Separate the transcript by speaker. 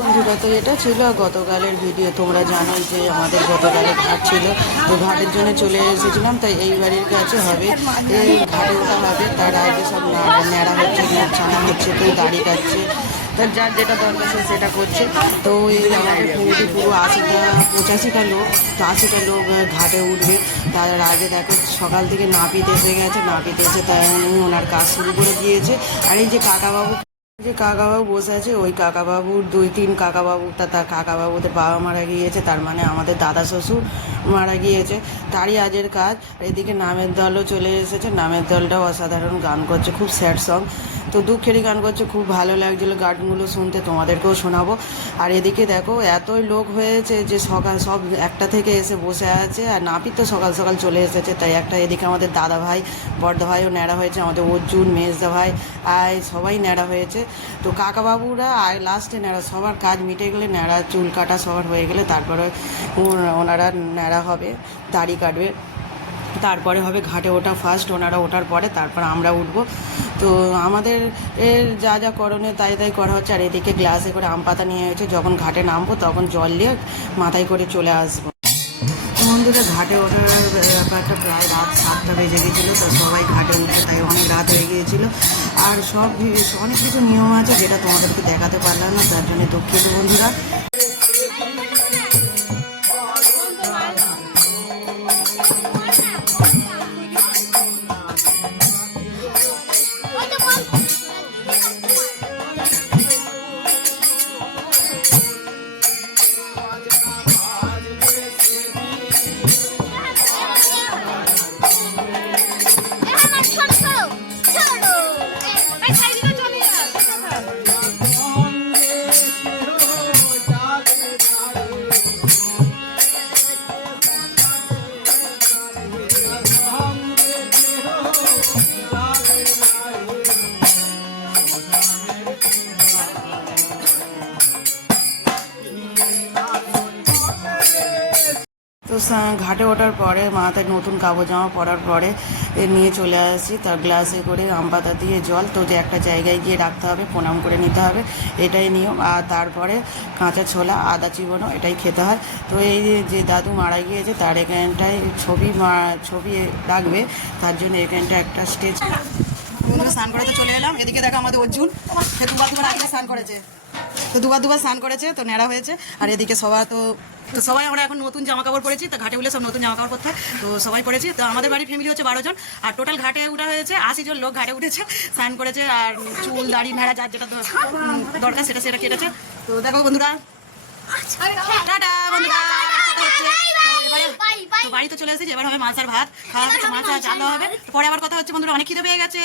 Speaker 1: বন্ধুরা তো এটা ছিল, গতকালের ভিডিও। তোমরা জানো যে আমাদের গতকালে ঘাট ছিল, তো ঘাটের জন্য চলে এসেছিলাম, তাই এই বাড়ির কাছে হবে। এই ঘাটে হবে, তার আগে সব ন্যাড়া হচ্ছে ছানা হচ্ছে, কেউ দাড়ি কাটছে। তার যার যেটা দরকার সে সেটা করছে। তো এই আমাদের পুরোটি পুরো আশিটা, পঁচাশিটা লোক, তো আশিটা লোক ঘাটে উঠবে। তার আগে দেখো, সকাল থেকে নাপিত এসে গেছে, নাপিত এসে তাই ওনার কাজ শুরু করে দিয়েছে। আর এই যে কাকাবাবু যে কাকাবাবু বসে আছে, ওই কাকাবাবুর দুই তিন কাকাবাবুটা তার কাকাবাবুদের বাবা মারা গিয়েছে, তার মানে আমাদের দাদা শ্বশুর মারা গিয়েছে। তারই আজের কাজ, এদিকে নামের দলও চলে এসেছে, নামের দলটাও অসাধারণ গান করছে, খুব স্যাড সং। তো দুঃখেরই গান করছে, খুব ভালো লাগছিল গানগুলো শুনতে, তোমাদেরকেও শোনাবো। আর এদিকে দেখো, এতই লোক হয়েছে যে সকাল সব একটা থেকে এসে বসে আছে, আর নাপিত তো সকাল সকাল চলে এসেছে। তাই একটা এদিকে আমাদের দাদা ভাই বড়দা ভাইও ন্যাড়া হয়েছে, আমাদের অর্জুন মেজদা ভাই আয় সবাই ন্যাড়া হয়েছে। তো কাকাবাবুরা আর লাস্টে ন্যাড়া, সবার কাজ মিটে গেলে ন্যাড়া, চুল কাটা সবার হয়ে গেলে তারপরে ওনারা ন্যাড়া হবে, দাড়ি কাটবে। তারপরে হবে ঘাটে ওঠা ফার্স্ট ওনারা ওঠার পরে তারপর আমরা উঠবো। তো আমাদের এর যা যা করণীয় তাই তাই করা হচ্ছে। আর এদিকে গ্লাসে করে আম পাতা নিয়ে হয়েছে যখন ঘাটে নামবো তখন জল দিয়ে মাথায় করে চলে আসব। বন্ধুরা, ঘাটে ওঠার ব্যাপারটা প্রায় রাত সাতটা বেজে গেছিল, তো সবাই ঘাটে উঠে তাই অনেক রাত হয়ে গিয়েছিল। আর সব অনেক কিছু নিয়ম আছে যেটা তোমাদেরকে দেখাতে পারলাম না, তার জন্য দুঃখিত বন্ধুরা। তো ঘাটে ওঠার পরে, মাথায় নতুন কাপড় জামা পরার পরে নিয়ে চলে আসি। তার গ্লাসে করে আম পাতা দিয়ে জল, তো যে একটা জায়গায় গিয়ে রাখতে হবে, প্রণাম করে নিতে হবে, এটাই নিয়ম। আর তারপরে কাঁচা ছোলা, আদা চিবনো, এটাই খেতে হয়। তো এই যে- দাদু মারা গিয়েছে, তার এখানটায় ছবি ছবি রাখবে, তার জন্য এখানটা একটা স্টেজ। স্নান করে তো চলে এলাম। এদিকে দেখো আমাদের অর্জুন। সে স্নান করেছে। তো দুবার দুবার স্নান করেছে, তো ন্যাড়া হয়েছে। আর এদিকে সবাই তো তো সবাই আমরা এখন নতুন জামা কাপড় পরেছি, তো ঘাটে উঠলে সব নতুন জামা কাপড় পরতে তো সবাই পরেছি। তো আমাদের বাড়ির ফ্যামিলি হচ্ছে বারো জন, আর টোটাল ঘাটে উঠা হয়েছে আশি জন লোক ঘাটে উঠেছে, স্নান করেছে, আর চুল, দাড়ি, ভেড়া, যার যেটা দরকার সেটা সেটা কেটেছে। তো দেখো বন্ধুরা। টাটা বন্ধুরা। তো বাড়ি তো চলে এসেছি, এবার হবে মাছ আর ভাত। খাওয়া হচ্ছে মাছ আর দেওয়া হবে। পরে আবার কথা হচ্ছে বন্ধুরা, অনেক খিদে পেয়ে গেছে।